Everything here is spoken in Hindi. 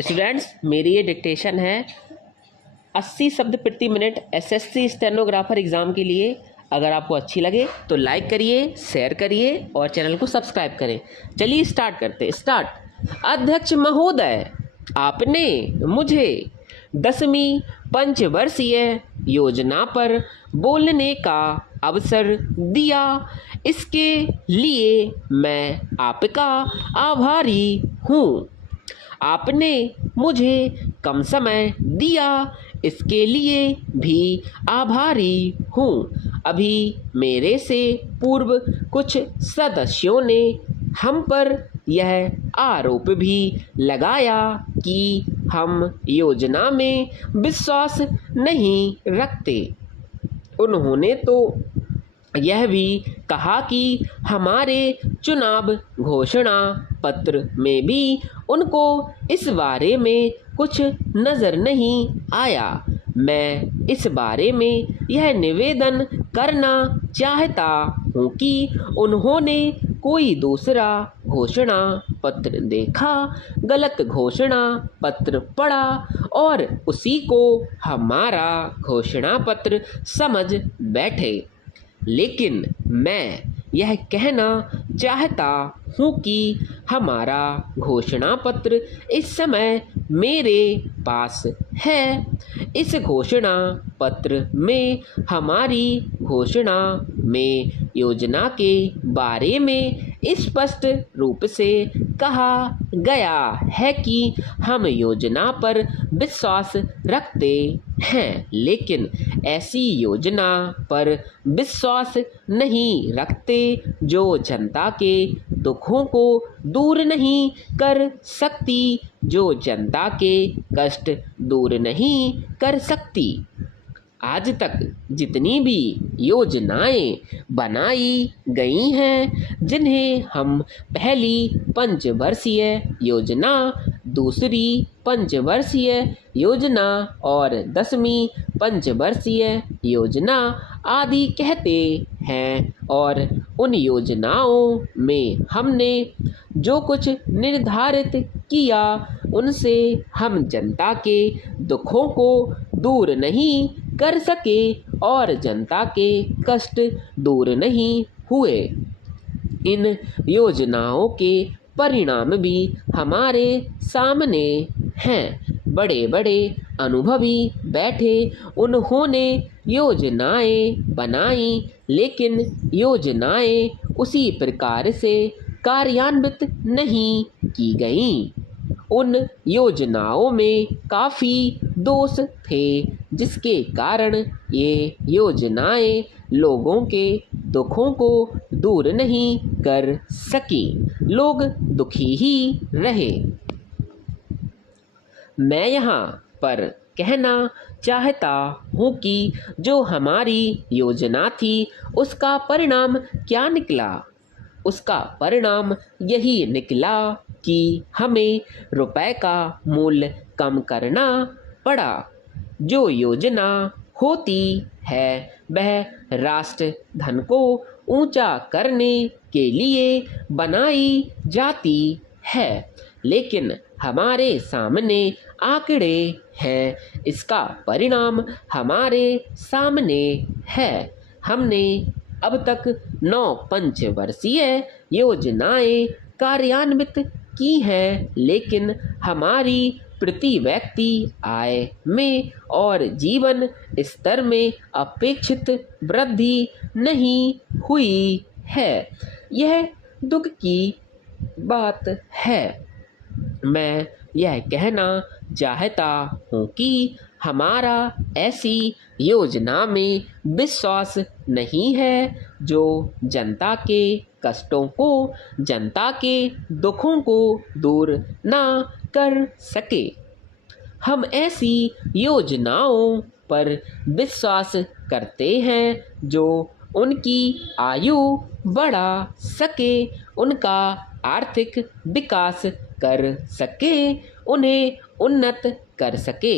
स्टूडेंट्स, मेरी ये डिक्टेशन है 80 शब्द प्रति मिनट एसएससी स्टेनोग्राफर एग्ज़ाम के लिए। अगर आपको अच्छी लगे तो लाइक करिए, शेयर करिए और चैनल को सब्सक्राइब करें। चलिए स्टार्ट करते। अध्यक्ष महोदय, आपने मुझे 10वीं पंचवर्षीय योजना पर बोलने का अवसर दिया। इसके लिए मैं आपका आभारी हूँ। आपने मुझे कम समय दिया, इसके लिए भी आभारी हूँ। अभी मेरे से पूर्व कुछ सदस्यों ने हम पर यह आरोप भी लगाया कि हम योजना में विश्वास नहीं रखते। उन्होंने तो यह भी कहा कि हमारे चुनाव घोषणा पत्र में भी उनको इस बारे में कुछ नज़र नहीं आया। मैं इस बारे में यह निवेदन करना चाहता हूँ कि उन्होंने कोई दूसरा घोषणा पत्र देखा, गलत घोषणा पत्र पढ़ा और उसी को हमारा घोषणा पत्र समझ बैठे। लेकिन मैं यह कहना चाहता हूँ कि हमारा घोषणा पत्र इस समय मेरे पास है। इस घोषणा पत्र में हमारी घोषणा में योजना के बारे में स्पष्ट रूप से कहा गया है कि हम योजना पर विश्वास रखते हैं, लेकिन ऐसी योजना पर विश्वास नहीं रखते जो जनता के दुखों को दूर नहीं कर सकती, जो जनता के कष्ट दूर नहीं कर सकती। आज तक जितनी भी योजनाएं बनाई गई हैं, जिन्हें हम पहली पंचवर्षीय योजना, दूसरी पंचवर्षीय योजना और 10वीं पंचवर्षीय योजना आदि कहते हैं, और उन योजनाओं में हमने जो कुछ निर्धारित किया उनसे हम जनता के दुखों को दूर नहीं कर सके और जनता के कष्ट दूर नहीं हुए। इन योजनाओं के परिणाम भी हमारे सामने हैं। बड़े बड़े अनुभवी बैठे, उन्होंने योजनाएं बनाई, लेकिन योजनाएं उसी प्रकार से कार्यान्वित नहीं की गईं। उन योजनाओं में काफ़ी दोष थे, जिसके कारण ये योजनाएं लोगों के दुखों को दूर नहीं कर सकी। लोग दुखी ही रहे। मैं यहाँ पर कहना चाहता हूँ कि जो हमारी योजना थी उसका परिणाम क्या निकला। उसका परिणाम यही निकला कि हमें रुपए का मूल्य कम करना पड़ा। जो योजना होती है वह राष्ट्र धन को ऊंचा करने के लिए बनाई जाती है, लेकिन हमारे सामने आंकड़े हैं। इसका परिणाम हमारे सामने है। हमने अब तक 9 पंचवर्षीय योजनाएं कार्यान्वित की हैं, लेकिन हमारी प्रति व्यक्ति आय में और जीवन स्तर में अपेक्षित वृद्धि नहीं हुई है। यह दुख की बात है। मैं यह कहना चाहता हूँ कि हमारा ऐसी योजना में विश्वास नहीं है जो जनता के कष्टों को, जनता के दुखों को दूर ना कर सके। हम ऐसी योजनाओं पर विश्वास करते हैं जो उनकी आयु बढ़ा सके, उनका आर्थिक विकास कर सके, उन्हें उन्नत कर सके।